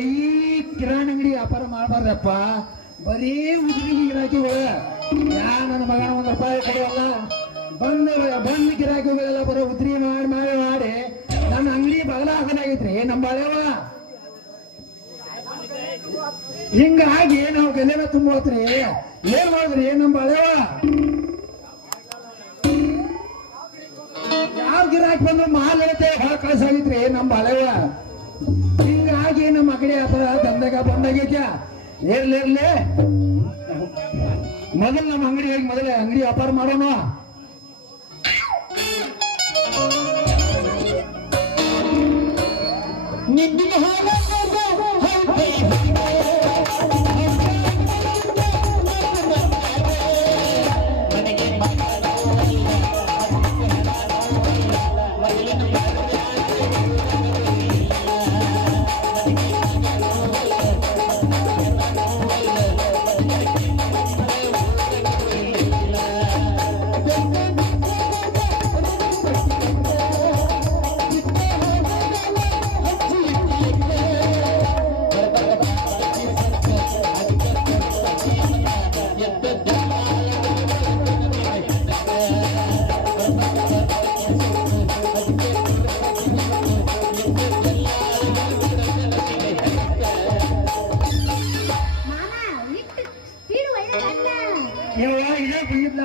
ಈ ಕಿರಾಣಿ ಅಂಗಡಿ ವ್ಯಾಪಾರ ಮಾಡಬಾರ್ದಪ್ಪ. ಬರೀ ಉದ್ರಿ ಗಿರಾಕಿಗಳು. ನನ್ನ ಮಗನ ₹1 ಕೊಡುವಲ್ಲ. ಬಂದ್ ಗಿರಾಕಿಗಳೆಲ್ಲ ಬರೋ ಉದ್ರಿ ಮಾಡಿ ಮಾಡಿ ಮಾಡಿ ನನ್ನ ಅಂಗಡಿ ಬಗಲ ಹಾಕಲಾಗೈತ್ರಿ ನಮ್ಮ ಬಾಳೆವ. ಹಿಂಗಾಗಿ ನಾವು ಗಲೆನ ತುಂಬೋತ್ರಿ. ಏನ್ ಮಾಡಿದ್ರಿ ನಮ್ಮ ಬಾಳೆವ? ಯಾವ ಗಿರಾಕಿ ಬಂದ್ರು ಮಾಲ್ ಹೇಳ್ತೆ ಹೊರ ಕಳ್ಸಾಗಿತ್ರಿ ನಮ್ಮ ಬಾಳೆವ. ಹಿಂಗಾಗಿ ನಮ್ಮ ಅಂಗಡಿ ವ್ಯಾಪಾರ ದಂಧೆಗ ಬಂದಾಗೈತ್ಯ. ಇರ್ಲಿ ಮೊದಲು ನಮ್ಮ ಅಂಗಡಿ ಹೋಗಿ ಮೊದಲೇ ಅಂಗಡಿ ವ್ಯಾಪಾರ ಮಾಡೋಣ.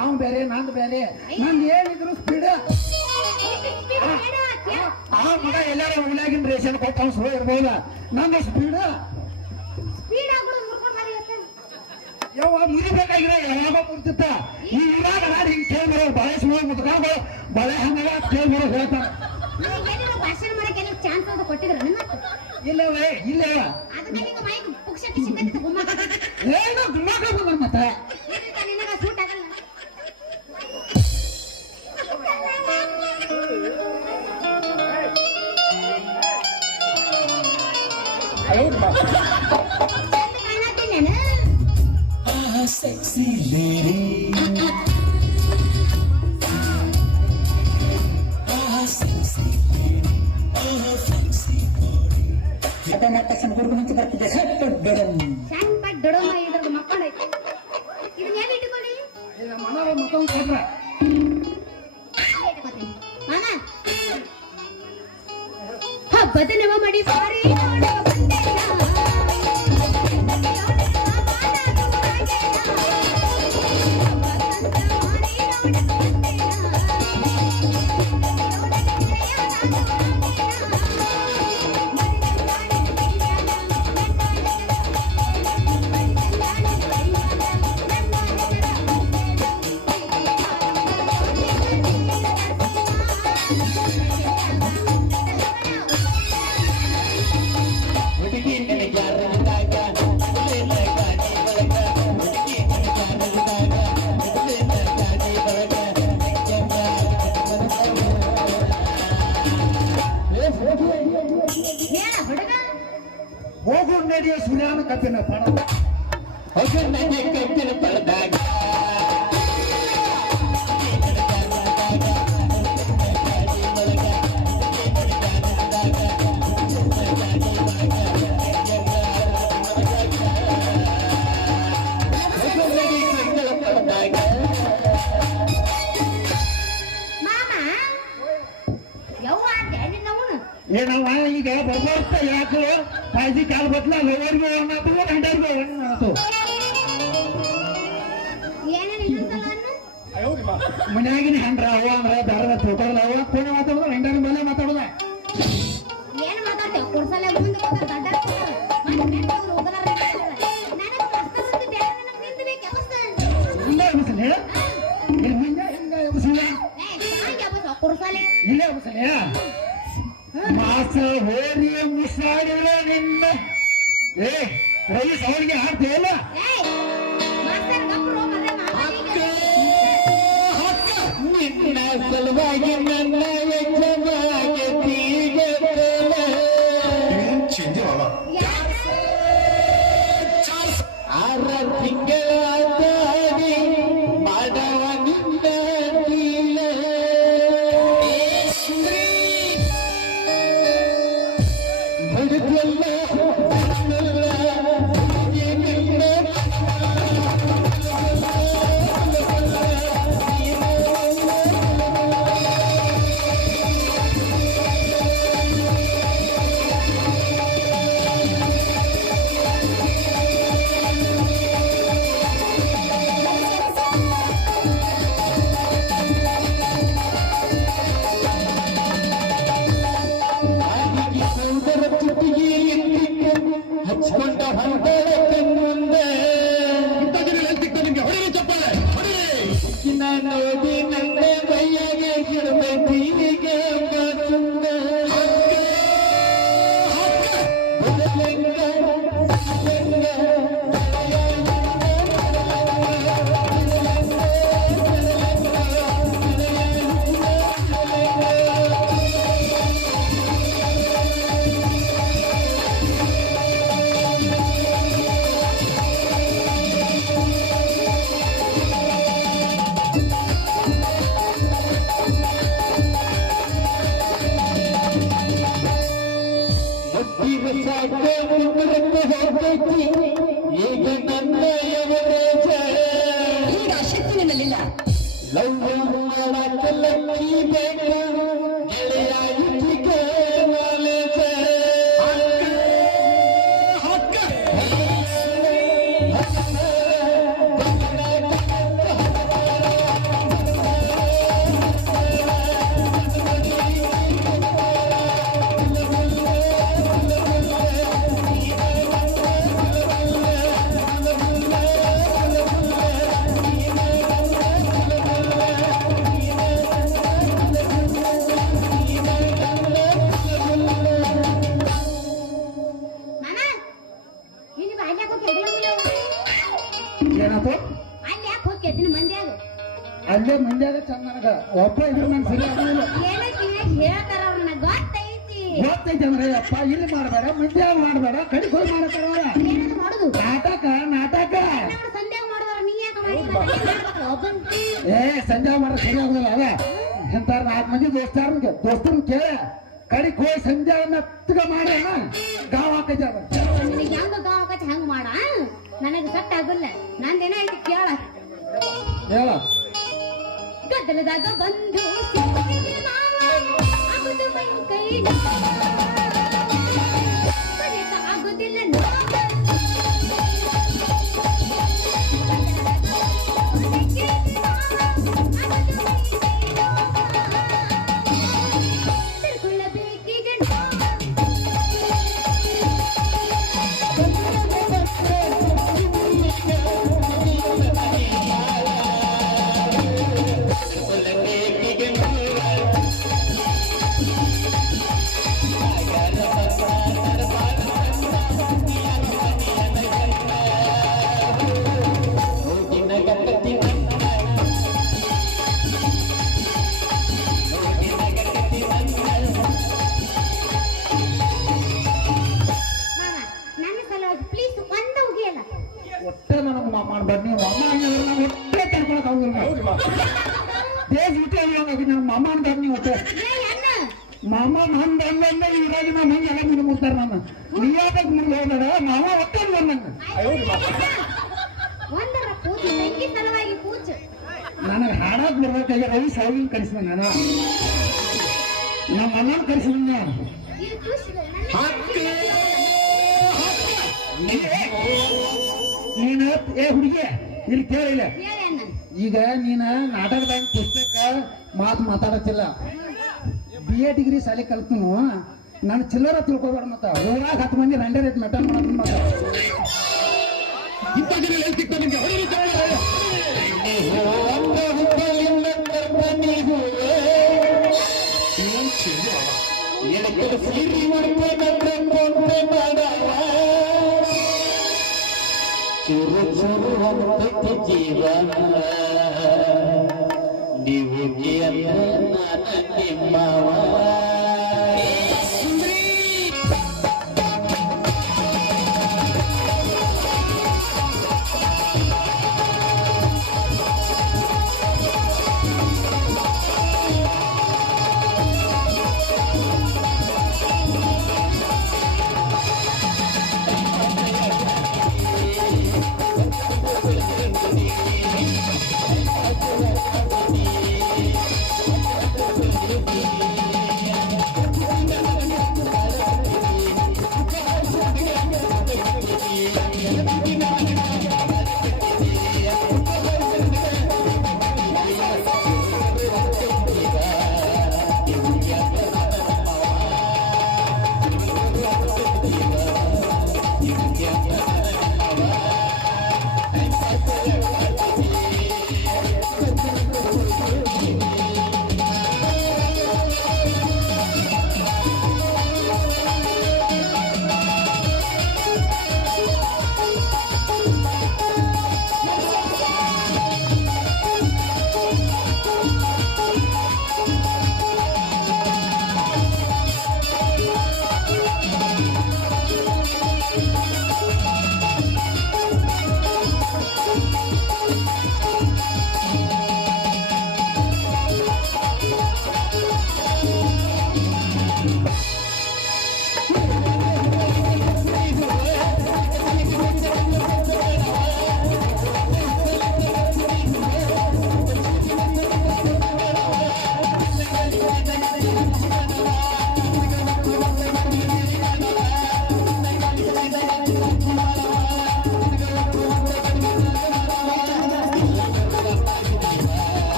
ಅವ್ನು ಬೇರೆ ನಂದು ಬೇರೆ. ನಂದು ಏನಿದ್ರು ಸ್ಪೀಡ್. ಆ ಮಗ ಎಲ್ಲಾರ ಉಳ್ಳಾಗಿನ ರೇಷನ್ ಕೊಟ್ಟು ಅವ್ನು ಸ್ಲೋ ಇರ್ಬೋದ. ನಂದು ಸ್ಪೀಡ್. ಯಾವ ಮುರಿಬೇಕಾಗಿರೋ ಯಾವಾಗ ಮುರ್ತಿತ್ತ. ಈ ಊರಾಗ ಹಾಡು ಹಿಂಗೆ ಕೇಳ್ಬರೋ ಬಳೆ ಸ್ಲೋ ಮುದ್ಕೊಂಡು ಬಳೆ ಹಂಗ ಕೇಳ್ಬರೋ ಹೇಳ್ತಾರೆ. ಇಲ್ಲವೇ ಇಲ್ಲ ಏನು ಗುಮ್ಮಾಕ ಬಂದ್ರ ಮತ್ತೆ sexy lady. Sexy lady. Fancy body. Kita nak kesan guru nanti berkita satu dorong. Sampai dorong aja itu makan aja. Itu nyari itu kali. Ya mana lo makan siapa? Mana? Habis ni mau mandi pari. ಹೋಗು ನಡೆಯೋ ಸುಳ್ಯಾನ ಕಪ್ಪಿನ ಪಣ ಹೋಗು ನಡೆಯ ಕಪ್ಪಿನ ಪಳದಾಗ ಏನವ ಈಗ ಬರ್ಬರ್ತ ಯಾಕೆ ಪಾಯ್ದಿ ಕಾಲ್ ಬತ್ಲ ಲವರ್ಗೂ ಅನ್ನೋದು ಹಂಡರ್ಗೂ ಅನ್ನೋದು ಮನ್ಯಾಗಿನ ಹಂಡ್ರ ಅವ ಅಂದ್ರೆ ದಾರದ ಫೋಟೋ ಅವ ಫೋನ್ ಮಾತಾಡೋದು ಹಂಡರ್ ಮೇಲೆ ಮಾತಾಡೋದ ಏನು ಮಾತಾಡ್ತೇವೆ ಕೊಡ್ಸಲ್ಲ ಮುಂದೆ ಕುಡ್ಸಾಲೆ ಇಲ್ಲೇ ಮುಸಲಿಯ ಮಾಸ ಹೋರಿ ಮುಸಾಡಿಲ್ಲ ನಿನ್ನ ಏ ರೈಸ್ ಅವರಿಗೆ ಹಾಡ್ತಿಲ್ಲ ಏಯ್ ಮಾಸ್ತರ್ ಗಪ್ರು ಮರೆ ಮಾತಾಡಿಗೆ ನಿನ್ನ ಸಲುವಾಗಿ ನನ್ನ ಯಜಮಾಗೆ ತೀಗತ್ತೇನೆ ಚಿಂತೆ ಮಾಮ ಆರ ತಿಂಗಳಾಗಿ ಮಾಡವ ನಿನ್ನ ನೀಲ ಬದುಕಲ್ಲ ಹಚ್ಕೊಂಡ ಹೊಂದಳ ಕಣ್ಣುಂದ ನಿಮ್ಗೆ ಹೊಡೆಯಲು ಚಪ್ಪಾಳೆ ಹೊಡೆಯಲಿ ನೋಡಿ ನನ್ನ ಮೈಯಾಗೆ ಗಿಡಮೈತಿಗೆ ತುಂಗ ಈಗ ನನ್ನ ಈಗ ಶಕ್ತಿ ನಿನ್ನಲ್ಲಿಲ್ಲ ಲವ್ ಮಾಡಲಕ್ಕಿ ಬೇಕು ಗೆಳೆಯ ಇಟ್ಟಿಗ ನಾಲೆಜ ಮಾಮ ನೀನು ಅಲ್ಲಿ ಯಾಕೆ ಹೋಗಿ ಎದ್ಲಂಗಿಲ್ಲ ಏನಪ್ಪ ಅಲ್ಲಿ ಯಾಕೆ ಹೋಗಿ ಎದ್ದಿನ ಮಂದ್ಯಾಗ ಅಲ್ಲೇ ಮಂಡ್ಯಾಗ ಚಂದ ನನಗ ಒಬ್ಬ ಇದ್ರು ನನ್ ಸರಿ ಆಗಲಿಲ್ಲ ಏನೋ ಕಿವಿಯಾಗ ಹೇಳ್ತಾರ ಅವ್ರು ನನಗೆ ಗೊತ್ತೈತಿ ಗೊತ್ತೈತೆ ಅಂದ್ರೆ ಅಪ್ಪ ಇಲ್ಲಿ ಮಾಡಬೇಡ ಮಂಡ್ಯಾಗ ಮಾಡಬೇಡ ಕಡಿ ಹೋಗಿ ಮಾಡತ್ತಾರ ಏನದು ಮಾಡೋದು ನಾಟಕ ನಾಟಕ ನಾವು ಸಂಧ್ಯಾಗ ಮಾಡಿದವ್ರ ನೀ ಯಾಕೆ ಮಾಡಿ ಒಬ್ಬನ್ ಏ ಸಂಜೆ ಮಾಡ್ರೆ ಸರಿ ಆಗುದಿಲ್ಲ ಅದ ಇಂತಾರ 4 ಮಂದಿ ದೋಸ್ತರನ್ನ ಕೇಳ ಕಡಿಗೆ ಹೋಗಿ ಸಂಜೆ ಮೆತ್ತಗ ಮಾಡಿ ಗಾವ್ ಹಾಕೈತೆ ಅದ ನಿನಗೆ ಹೆಂಗ ಗಾವಕಚ್ಚ ಹಂಗ ಮಾಡ ನನಗೆ ಸಟ್ ಆಗುಲ್ಲ ನಂದೇನ ಐತಿ ಕೇಳ ಹೇಳ ಗದ್ದಲದಾಗ ಬಂದು ಸಿಕ್ಕಿದ ಮಾವ, ಆಗುದು ಮೈ ಕೈ ಬರಿಕ ಆಗುದಿಲ್ಲ ನೋವ. ಸಿಕ್ಕಿದ ಮಾವ, ಆಗುದು ಮೈ ಕೈ ನೋವ. ತಿಳ್ಕೊಳ್ಳಬೇಕೀಗ ನೋವ. ಮಾಮ ನನ್ನ ಸಲುವಾಗಿ ಪ್ಲೀಸ್ ಒಂದ ಉಗಿಯಲ್ಲ ಒಟ್ಟೆ ನನಗೆ ಮಾಡ್ಬೇಡ ನೀವು ಅಮ್ಮ ಹಂಗಿದ್ರೆ ನಾವು ಒಟ್ಟೆ ತಡ್ಕೊಳಕ್ ಆಗುದಿಲ್ಲ ದೇಶ ಬಿಟ್ಟು ನಮ್ಮ ಮಾಮ ಅಂತ ನೀವು ಒಟ್ಟೆ ಏ ಅಣ್ಣ ಮಾಮ ನಂದ ಹಂಗಂದ ಇದ್ರಾಗ ನಮ್ಮ ಹಂಗೆ ಎಲ್ಲ ಮೀನು ಮುಡ್ತಾರ ನನ್ನ ನೀಯಾದಕ್ಕೆ ಮುಂದೆ ಹೋದಾಡ ಮಾವ ಒಟ್ಟೆ ಬಂದಂಗ ಒಂದರ ಪೂಜೆ ತಂಗಿ ಸಲುವಾಗಿ ಪೂಜೆ ನನಗೆ ಹಾಡಕ್ ಬರ್ಬೇಕಾಗ ರವಿ ಸಾವಿನ ಕಳಿಸಿದ ನಾನು ನಮ್ಮ ಅಣ್ಣನ ಕಳಿಸಿದ ಇದು ಖುಷಿ ನೀನು ಏ ಹುಡುಗಿ ಇಲ್ಲಿ ಕೇಳಿಲ್ಲ ಹೇಳಿ ಅಣ್ಣ ಈಗ ನೀನ ನಾಟಕದಾಗ ಪುಸ್ತಕ ಮಾತಾಡತ್ತಿಲ್ಲ BA ಡಿಗ್ರಿ ಶಾಲೆ ಕಲ್ತನು ನಾನು ಚಿಲ್ಲರ ತಿಳ್ಕೊಬೇಡ ಮತ್ತ ಊರಾಗ 10 ಮಂದಿ ರಂಡೆ ರೇಟ್ ಮೆಟಲ್ ಮಾಡೋದು ಮತ್ತ ಇಂಥ ಜನ ಎಲ್ಲಿ ಸಿಗ್ತಾರೆ ನಿಮ್ಗೆ ಹೊಡೆಯಲು ಚಪ್ಪಾಳೆ ಒಂದು ಹುಬ್ಬಳ್ಳಿಯಿಂದ ಕರ್ಕೊಂಡು ಚಿಂದಿ ಮಾಮ ಎಡಕ್ಕೆ ಸೀರಿ ಮಾಡ್ಕೊಂಡ್ರೆ ಕೊಂಡ್ರೆ ಮಾಡವ ಚೂರು ಚೂರು ಹೊಂದೈತೆ ಜೀವನ ನೀವು ನಾನು ನಿಮ್ಮವ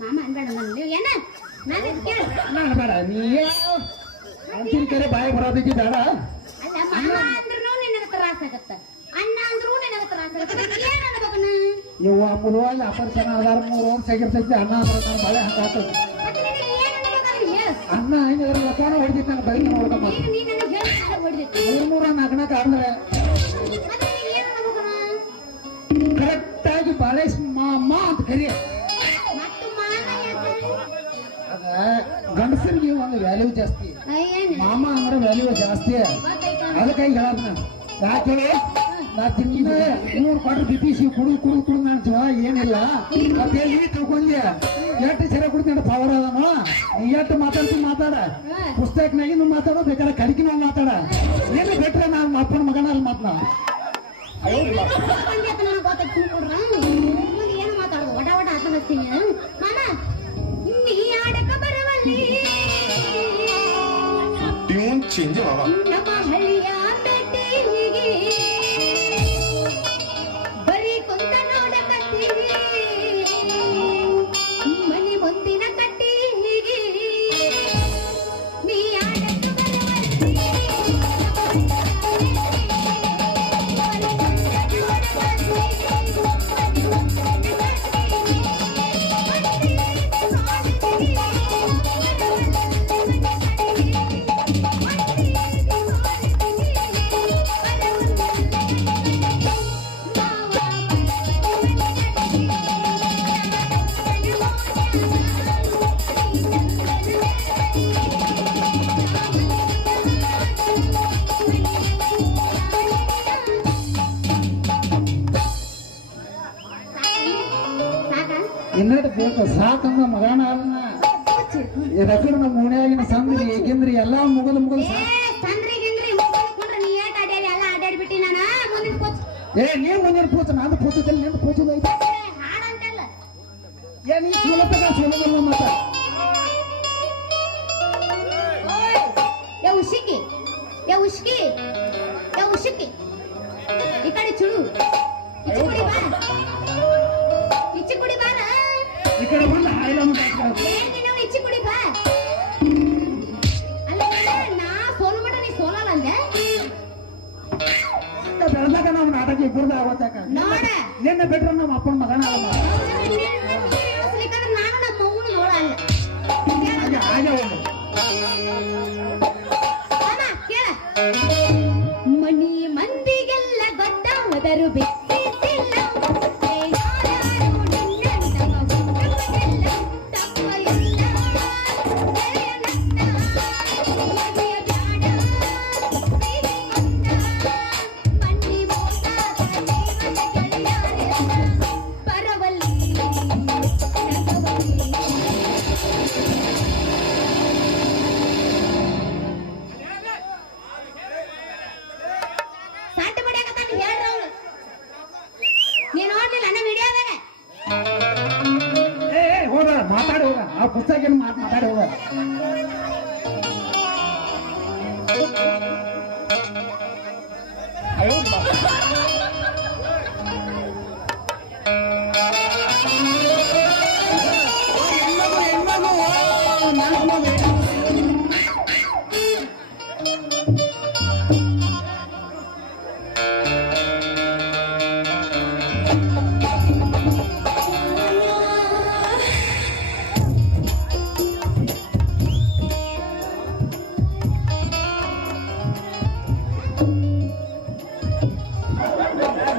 ಮಾಮ ಅನ್ಬೇಡ ನಾನು ಏನ ನಾನು ಕೇಳ ನಾನು ಬೇಡ ನೀ ಅಂತಿನ ಕರೆ ಬಾಯಿ ಬರೋದಕ್ಕೆ ಬೇಡ ಅಲ್ಲ ಮಾಮ ಅಂದ್ರೂ ನಿನಗೆ ತ್ರಾಸ ಆಗತ್ತ ಅಣ್ಣ ಅಂದ್ರೂ ನಿನಗೆ ತ್ರಾಸ ಆಗತ್ತ ಏನ್ ಅನ್ಬೇಕಣ್ಣ ಇವ ಮುಳುವಾಗಿ ಅಪರ್ಚನ ಆಧಾರ 3 ವರ್ಷ ಆಗಿರ್ತೈತಿ ಅನ್ನ ಅಂದ್ರೆ ನಾನು ಬಳೆ ಹಾಕಾಗ್ತದೆ ಮತ್ತೆ ನಿನಗೆ ಏನ್ ಅನ್ಬೇಕಂದ್ರೆ ಹೇಳು ಅನ್ನ ಹಿಂಗಿದ್ರೆ ಲಕೋಣ ಹೊಡಿತೈತಿ ನಾನು ಬೈಕ್ ನೋಡ್ಕೊಂಬ ನೀನು ನನಗೆ ಹೇಳು ನಾನು ಹೊಡಿದೈತಿ 3 ನಾಲ್ಕನಾಕ ಅಂದ್ರೆ ಮತ್ತೆ ನಿನಗೆ ಏನ್ ಅನ್ಬೇಕಣ್ಣ ಕರೆಕ್ಟ್ ಆಗಿ ಬಾಳೆ ಮಾಮ ಅಂತ ಕರಿ ಮತ್ತು ಮಾಮ ಯಾಕೆ ಅದ ಗಂಡಸರಿಗೆ ಒಂದು ವ್ಯಾಲ್ಯೂ ಜಾಸ್ತಿ ಏನು ಮಾಮ ಅಂದ್ರೆ ವ್ಯಾಲ್ಯೂ ಜಾಸ್ತಿ ಗೊತ್ತಾಯ್ತಾ ಅದಕ್ಕಾಗಿ ಹೇಳದ್ ನಾನು ಯಾಕೆ ನಾ ತಿನ್ನ 3 ಕ್ವಾರ್ಟರ್ ಬಿಪಿಸಿ ಕುಡು ನಾನು ಜೀವ ಏನಿಲ್ಲ ಮತ್ತೆ ಈ ತಿಳ್ಕೊಂಡ್ಯ ಎಷ್ಟು ಸರ ಕುಡ್ತೀನಿ ಪವರ್ ಅದನು ನೀ ಎಷ್ಟು ಮಾತಾಡ್ತೀನಿ ಮಾತಾಡ ಪುಸ್ತಕನಾಗಿ ಮಾತಾಡೋ ಬೇಕಾದ್ರೆ ಕಡಿಕಿನ ಮಾತಾಡ ಏನು ಬಿಟ್ರೆ ನಾನು ಅಪ್ಪನ ಮಗನ ಅಲ್ಲಿ ಮಾತನಾ ಏನು ಮಾತಾಡೋದು ಒಡ ಒಡ ಆಟ ಹಚ್ತೀನಿ ಮಾಮ ನೀ ಆಡಕ ಬರವಲ್ಲಿ ಟ್ಯೂನ್ ಚಿಂದಿ ಮಾಮ ನಮ್ಮ ಹಳ್ಳಿಯ ಬೆಟ್ಟಿಗೆ ಬರೀ ಕೊಂದ ನೋಡಕತ್ತೀವಿ ಮನಿ ಮುಂದಿನ ಕಟ್ಟಿಗೆ ನೀ ಆಡಕ ಬರವಲ್ಲಿ ಇನ್ನಟ್ಟು ಬೇಕು ಸಾಕಂದ ಮಗನ ಅಲ್ಲ ಈ ರಕಡ ನಮ್ಮ ಓಣ್ಯಾಗಿನ ಸಂದ್ರಿ ಏಕೆಂದ್ರಿ ಎಲ್ಲಾ ಮುಗಲ್ ಏ ಸಂದ್ರಿ ಗಿಂದ್ರಿ ಮುಗ್ಕೊಂಡ್ರೆ ನೀ ಏಟ್ ಅಡ್ಯಾಡಿ ಎಲ್ಲ ಅಡ್ಯಾಡ್ಬಿಟ್ಟಿ ನಾನು ಏ ನೀವ್ ಮುಂದಿನ ಪೂಜೆ ನಾನು ಪೂಜದಲ್ಲಿ ನಿಂದು ಪೂಜದ ಐತೆ ಹಾಡಂತಲ್ಲ ಏ ನೀ ಸೋಲತ್ತಗ ಸೋಲದಲ್ಲ ಮತ್ತ ಓಯ್ ಯಾ ಉಶಿಕಿ ಯಾ ಉಶ್ಕಿ ಯಾ ಉಶಿಕಿ ಈ ಕಡೆ ಚುಳು ಇಚ್ಚಿ ಕುಡಿ ಬಾ ಇಚ್ಚಿ ಕುಡಿ ಬಾರ ಈ ಕಡೆ ಬಂದು ಹಾಯ್ಲ ನಾವು ಇಚ್ಚಿ ಕುಡಿ ಬಾ ಅಲ್ಲ ನಾ ಸೋಲು ಮಟ ನೀ ಸೋಲಲ್ಲ ಅಂದೆ ಬೆಳೆದಾಗ ನಾವು ನಾಟಕ ಇಬ್ಬರದ ಆವತ್ತಾಕ ನೋಡ ನಿನ್ನೆ ಬಿಟ್ರೆ ನಮ್ಮ ಅಪ್ಪನ ಮಗನ ಅಲ್ಲ ಹೇಳಿಸ್ಲಿಕ್ಕಂದ್ರೆ ನಾನು ನಮ್ಮ ಮಗುನ ನೋಡಲ್ಲ ಹಾಗೆ ಹಾಗೆ ಒಂದು ಅಮ್ಮ, ಕೇಳ. ಮನಿ ಮಂದಿಗೆಲ್ಲ ಗೊತ್ತಾದರೂ ಬಿಟ್ಟಿಲ್ಲ ಯಾರ್ಯಾರು ನಿನ್ನಂತ ಮಗುವನ್ನೆಲ್ಲ ತಪ್ಪ ಎಲ್ಲ ಗೆಳೆಯನನ್ನ ಮರೆಯಬ್ಯಾಡ ಪ್ರೀತಿ ಕೊಂದ ಮಣ್ಣಿ ಮೋಸಾದ ಜೀವನ ಗೆಳೆಯರೆಲ್ಲ ಬರವಲ್ಲಿ ನಗವಲ್ಲಿ ಸಾಟಿ ಮಾಡ್ಯಾಕತ್ತಾನ ಹೇಳ್ರ ಅವ್ರು ನೀ ನೋಡ್ಲಿಲ್ಲ ನನ್ನ ವಿಡಿಯೋದಾಗ ಏ ಹೋಗ ಮಾತಾಡಿ ಹೋಗ ಆ ಪುಸ್ತಕ ಏನು ಮಾತಾಡಿ ಹೋಗ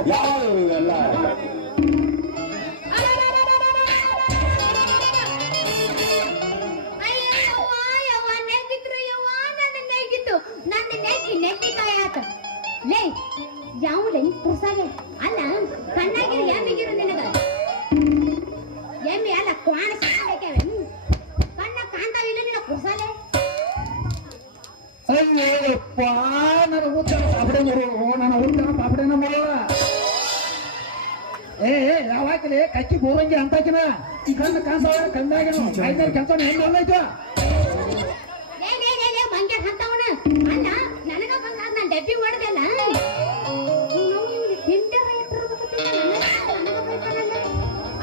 ಯಾವ ಇವೆಲ್ಲ ಅಯ್ಯವ್ವ ಯವ್ವ ನೆಗ್ಗಿದ್ರು ಯವ್ವ ನನ್ನ ನೆಗ್ಗಿತ್ತು ನನ್ನ ನೆಗ್ಗಿಕಾಯ ಆತ ಲೇ ಯಾವ್ಲೆ ಕುರ್ಸಾಗೆ ಅಲ್ಲ ಕಣ್ಣಾಗಿರು ಎಮ್ಮಿಗಿರು ನಿನಗ ಎಮ್ಮಿ ಅಲ್ಲ ಕ್ವಾಣ ಸಾಕಾಗ್ಯಾವೆ ಕಣ್ಣ ಕಾಂತಾವಿಲ್ಲ ನಿನ್ನ ಕುರ್ಸಾಲೆ ಅಯ್ಯಪ್ಪ ನನ್ನ ಉತ್ತರ ಪಾಪಡೆ ಮರು ನನ್ನ ಉತ್ತರ ಪಾಪಡೆನ ಮರಲ್ಲ ಏ ಯಾವಾಗಲೇ ಕಕ್ಕಿ ಬೋರಂಗಿ ಅಂತಾಕಿನ ಕಣ್ಣು ಕಾಣಿಸೋಣ ಕಣ್ಣಾಗಿನ ಐದಾರು ಕೆಲಸ ಹೆಣ್ಣು ಅಲ್ಲೈತು ಲೇ ಮಂಗ್ಯ ಹಂತವನ ಅಲ್ಲ ನನಗ ಬಂದ ನಾನು ಡಬ್ಬಿ ಹೊಡೆದಲ್ಲ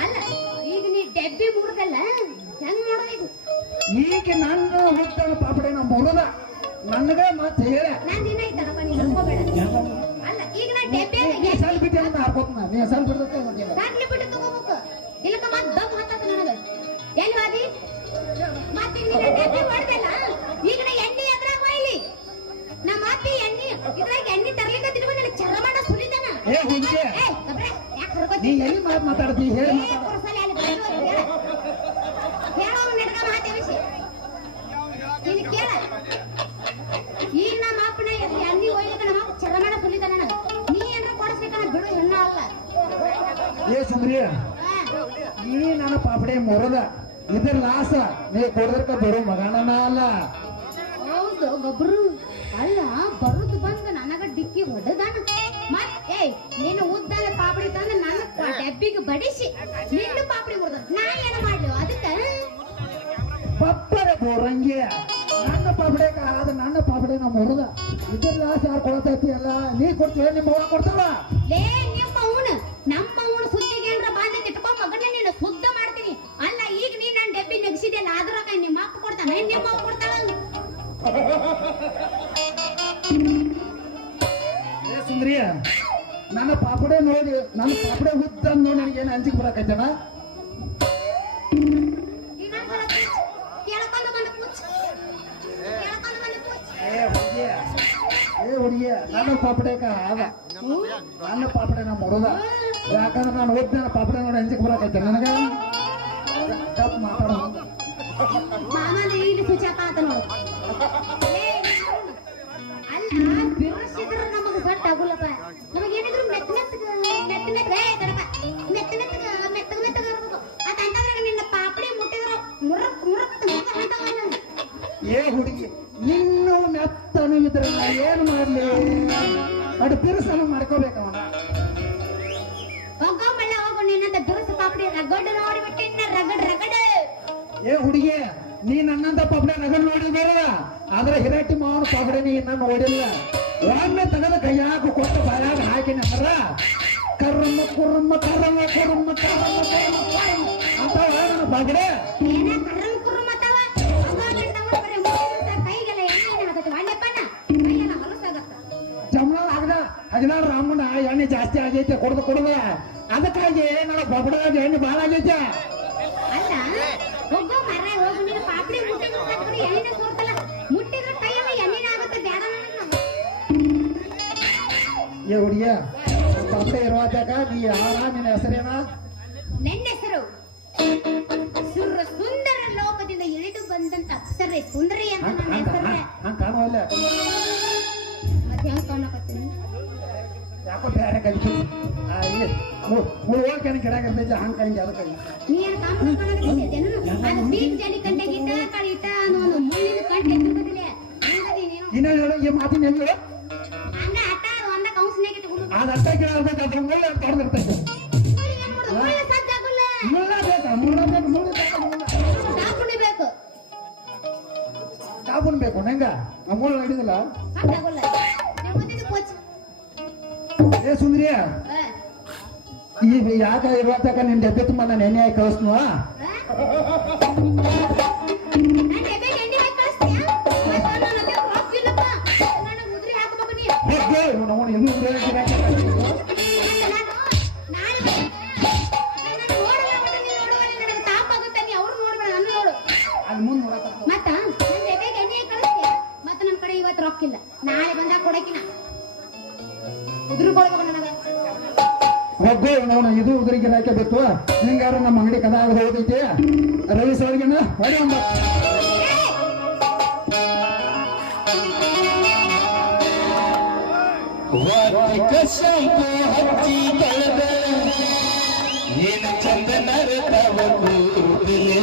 ಅಲ್ಲ ಈಗ ನೀ ಡಬ್ಬಿ ಮುರಿದಲ್ಲ ಹೆಂಗ್ ಮಾಡೋದು ಈಗ ನನ್ನ ಉತ್ತರ ಪಾಪಡೆನ ಮರಲ್ಲ ನನಗ ಮತ್ತೆ ಹೇಳ ನಾನ್ ದಿನ ಇದ್ದಾನಪ್ಪ ನೀನ್ ನಂಬ್ಕೋಬೇಡ ಅಲ್ಲ ಈಗ ನಾ ಡಬ್ಬಿ ನೀ ಸಲ್ ಬಿಟ್ಟು ಅಂತ ಹಾಕೋತ್ನ ನೀ ಸಲ್ ಬಿಡ್ದಕ್ಕೆ ಹೋಗಿಲ್ಲ ಸಾಕ್ಲಿ ಬಿಟ್ಟು ತಗೋಬೇಕು ಇಲ್ಲಕ ಮತ್ ದಮ್ ಹತ್ತದ ನನಗ ಎಲ್ಲಿ ವಾದಿ ಮತ್ತೆ ನೀನ ಡಬ್ಬಿ ಹೊಡೆದಲ್ಲ ಈಗ ನಾ ಎಣ್ಣೆ ಎದ್ರಾಗ ಇಲ್ಲಿ ನಮ್ಮ ಅತ್ತಿ ಎಣ್ಣೆ ಇದ್ರಾಗ ಎಣ್ಣೆ ತರ್ಲಿಕ್ಕೆ ತಿರುಗ ನನಗೆ ಚರಮಣ ಸುಲಿತಾನ ಏ ಹುಡುಗಿ ಯಾಕೆ ನೀ ಹೊರಗೋತಿ ಎಲ್ಲಿ ಮಾತಾಡ್ತಿ ಹೇಳಿ ಹೇಳೋ ನಡ್ಕ ಮಾತೆ ವಿಷಯ ನೀನು ಕೇಳ ಈಗ ನಮ್ಮ ಅಪ್ಪನ ಎಣ್ಣೆ ಒಯ್ಲಿಕ್ಕೆ ನಮ್ಮ ಅಪ್ಪ ಚರಮಣ ಸುಲಿತಾನ ನನಗ ನೀ ಏನ್ರ ಕೊಡಿಸ್ಲಿಕ್ಕ ಬಿಡು ಹೆಣ್ಣ ಅಲ್ಲ ಏ ಸುಮ್ರಿ ಈ ನನ್ನ ಪಾಪಡೆ ಮೊರದ ಇದ್ರ ಲಾಸ ನೀ ಕೊಡದಕ್ಕ ಬರೋ ಮಗನನ ಅಲ್ಲ ಹೌದು ಗೊಬ್ರು ಅಲ್ಲ ಬರುದು ಬಂದು ನನಗ ಡಿಕ್ಕಿ ಹೊಡೆದಾನ ಮತ್ ಏಯ್ ನೀನು ಉದ್ದಾನ ಪಾಪಡಿ ತಂದು ನನ್ನ ಡಬ್ಬಿಗೆ ಬಡಿಸಿ ನಿನ್ನ ಪಾಪಡಿ ಹೊಡೆದ ನಾ ಏನು ಮಾಡ್ಲಿ ಅದಕ್ಕ ಪಪ್ಪರ ಬೋರಂಗಿ ನನ್ನ ಪಾಪಡೆಕ ಆದ ನನ್ನ ಪಾಪಡೆನ ಮೊರದ ಇದ್ರ ಲಾಸ ಯಾರು ಕೊಡತೈತಿ ಅಲ್ಲ ನೀ ಕೊಡ್ತೀವಿ ನಿಮ್ಮ ಅವ್ವ ಕೊಡ್ತಾವ ಲೇ ನಿಮ್ಮ ಅವನು ನಮ್ಮ ಅವನು ಸುದ್ದಿಗೆ ಏನ್ರ ಬಾಂಧಿ ಇಟ್ಕೊಂಡ್ ಮಗನ ನೀನು ಶುದ್ಧ ಮಾಡ್ತೀನಿ ಅಲ್ಲ ಈಗ ನೀ ನನ್ನ ಡಬ್ಬಿ ನೆಗ್ಸಿದೆಯಲ್ಲ ಅದ್ರಾಗ ನಿಮ್ಮ ಅಪ್ಪ ಕೊಡ್ತಾನ ನಿಮ್ಮ ಅಪ್ಪ ಕೊಡ್ತಾಳ ಏ ಸುಂದ್ರಿಯ ನನ್ನ ಪಾಪಡೆ ನೋಡಿ ನನ್ನ ಪಾಪಡೆ ಹುತ್ತ ನೋಡಿ ನನಗೇನು ಅಂಜಿಕೆ ಬರಕೈತನ ಕೇಳ್ಕೊಂಡು ಬಂದು ಕೂಚ್ ಕೇಳ್ಕೊಂಡು ಬಂದು ಕೂಚ್ ಏ ಹುಡುಗಿಯ ನನ್ನ ಪಾಪಡೆಕ ಆದ ನನ್ನ ಪಾಪಡೆನ ಮೊರದ ಯಾಕಂದ್ರೆ ನಾನು ಓದ್ನ ಪಾಪಡೆ ನೋಡಿ ಅಂಜಿಕೆ ಬರಕೈತೆ ನನಗ ತಪ್ಪು ಮಾತಾಡೋ ಮಾಮನ ಇಲ್ಲಿ ಸುಚಾಕ ಆತ ನೋಡು ಅಲ್ಲ ಬಿರುಸಿದ್ರ ನಮಗ ಸಟ್ಟ ಆಗುಲ್ಲಪ್ಪ ನಮಗೇನಿದ್ರು ಮೆತ್ತ ಇರ್ಬೇಕು ಅದಂತಂದ್ರೆ ನಿನ್ನ ಪಾಪಡಿ ಮುಟ್ಟಿದ್ರ ಮುರಕ್ ಏ ಹುಡುಗಿ ನಿನ್ನು ಮೆತ್ತನು ಇದ್ರೆ ನಾ ಏನು ಮಾಡ್ಲಿ ಅದು ಬಿರುಸನ್ನು ಮಾಡ್ಕೋಬೇಕವನ ರಗಡ್ ನೋಡ್ಬಿಟ್ಟಿನ ರಗಡ್ ರಗಡ್ ಏ ಹುಡುಗಿ ನೀ ನನ್ನಂತ ಪಬ್ನ ನಗಲ್ ನೋಡಿದಾರ ಆದ್ರೆ ಹಿರಾಟಿ ಮಾವನ ಪಬ್ಡೆ ನೀ ನನ್ನ ನೋಡಿಲ್ಲ ಒಮ್ಮೆ ತೆಗೆದ ಕೈಯಾಗ ಕೊಟ್ಟು ಬಾಯಾಗ ಹಾಕಿನ ಮರ ಕರ್ರಮ್ಮ ಕುರ್ರಮ್ಮ ಕರ್ರಮ್ಮ ಕುರ್ರಮ್ಮ ಕರ್ರಮ್ಮ ಕುರ್ರಮ್ಮ ಕುರ್ರಮ್ಮ ಅಂತ ನನ್ನ ಪಗಡೆ ಏನ ಕರ್ರಂ ಕುರ್ರು ಮತ್ತವ ಅವಾಗ ಬರೀ ಮೂರು ಕೈಗೆಲ್ಲ ಎಣ್ಣೆ ಹಾಕತ್ತೆ ವಾಣ್ಯಪ್ಪನ ಕೈಯೆಲ್ಲ ಹೊಲಸಾಗತ್ತ ಜಮಲ ಆಗದ ಹದಿನಾರು ರಾಮಣ್ಣ ಎಣ್ಣೆ ಜಾಸ್ತಿ ಆಗೈತೆ ಕುಡ್ದ ಅದಕ್ಕಾಗಿ ನನ್ನ ಪಬ್ಡಾಗ ಎಣ್ಣೆ ಭಾಳ ಆಗೈತೆ ಅಲ್ಲ ಹೋಗೋ ಮರ ಹೋಗು ನೀನು ಪಾಪಡಿ ಮುಟ್ಟಿದ್ರೆ ಸಾಕು ಎಣ್ಣೆ ಸೋರ್ತಲ್ಲ ಮುಟ್ಟಿದ್ರೆ ಕೈಯಲ್ಲಿ ಎಣ್ಣೆ ಆಗುತ್ತೆ ಬೇಡ ನನಗೆ ಏ ಹುಡುಗಿಯ ತಂದೆ ಇರುವಾಗ ನೀ ಯಾರ ನಿನ್ನ ಹೆಸರೇನ ನನ್ನ ಹೆಸರು ಸುಂದರ ಲೋಕದಿಂದ ಇಳಿದು ಬಂದಂತ ಅಪ್ಸರೆ ಸುಂದರಿ ಅಂತ ನನ್ನ ಹೆಸರು ಹಂಗ ಕಾಣುವಲ್ಲ ಮತ್ತೆ ಹೆಂಗ್ ಕಾಣಕತ್ತೀನಿ ಯಾಕೋ ಬೇರೆ ಕಲಿತು ಮುಳುವಾಗ ಗಿಡಾಗ ಇರ್ತೈತೆ ಹಂಗ ಕಂಗೆ ಅದಕ್ಕೆ ನೀ ಏನು ಕಾಣಕತ್ತೀನಿ ಅದು ಬೀಚ್ ಜಲಿ ಕಂಡೆ ಗಿಟ್ಟ ಕಳಿಟ ಅನ್ನೋ ಒಂದು ಮುಳ್ಳಿನ ಕಂಡೆ ಎತ್ತಿರ್ಬೇಕಿಲ್ಲ ಹಂಗದಿ ನೀನು ಇನ್ನ ಹೇಳು ಈ ಮಾತಿನ ಹೇಳು ಹಂಗ ಆಟ ಒಂದ ಕೌನ್ಸ್ನಾಗ ಇಟ್ಕೊಂಡು ಅದು ಅರ್ಥ ಕೇಳಬೇಕು ಅದ್ರ ಮುಳ್ಳು ತೊಡೆದಿರ್ತೈತೆ ಏನ್ ಮಾಡೋದು ಮುಳ್ಳು ಸಜ್ಜಾಗಲ್ಲ ಮುಳ್ಳ ಬೇಕಾ ಮುಳ್ಳು ದಾಪುಣಿ ಬೇಕು ಸಾಬೂನ್ ಬೇಕು ನಂಗ ಆ ಮುಳ್ಳು ಹಿಡಿದಿಲ್ಲ ಸಜ್ಜಾಗಲ್ಲ ನೀವು ಗೊತ್ತಿದ್ದು ಕೋಚ್ ಏ ಸುಂದ್ರಿಯ ಈಗ ಯಾಕ ಇರುವಾಗ ನಿನ್ ಡಬ್ಬೆ ತುಂಬ ನಾನು ಎಣ್ಣೆ ಹಾಕಿ ಕಳಿಸ್ನು ನಾನು ಎದೆ ಎಣ್ಣೆ ಹಾಕಿ ಕಳಿಸ್ತೀಯ ಮತ್ತೆ ನನ್ನ ಹತ್ರ ರಾಕ್ ಇಲ್ಲಪ್ಪ ನಾನು ಮುದ್ರಿ ಹಾಕಬೇಕು ನೀ ನಾವು ಎಲ್ಲೂ ಮತ್ತೆ ನಾನು ನೋಡಲ್ಲ ಮತ್ತೆ ನೀನು ನೋಡುವಲ್ಲಿ ನನಗೆ ತಾಪಾಗುತ್ತೆ ನೀ ಅವ್ರು ನೋಡ್ಬೇಡ ನನ್ನ ನೋಡು ಅಲ್ಲಿ ಮುಂದೆ ನೋಡಕ ಮತ್ತ ನನ್ನ ಎದೆ ಎಣ್ಣೆ ಹಾಕಿ ಕಳಿಸ್ತೀಯ ಮತ್ತೆ ನನ್ನ ಕಡೆ ಇವತ್ತು ರಾಕ್ ಇಲ್ಲ ನಾಳೆ ಬಂದಾಗ ಕೊಡಕಿನ ಉದುರು ಕೊಡ್ಬೇಕು ನನಗೆ ಹೋಗೋ ನಾವು ಇದು ಉದುರಿಗೆ ಹಾಕಿ ಬಿತ್ತು ಹಿಂಗಾರ ನಮ್ಮ ಅಂಗಡಿ ಕದ ಆಗದ ಹೋಗೈತಿ ರವಿ ಸಾವಿಗೆನ ಹೊಡೆ ಒಂದು ವಾರ್ತಿಕ ಶಂಕು ಹಚ್ಚಿ ಕಳೆದ ನೀನು ಚಂದನರ ತವ ಕೂದಲೇ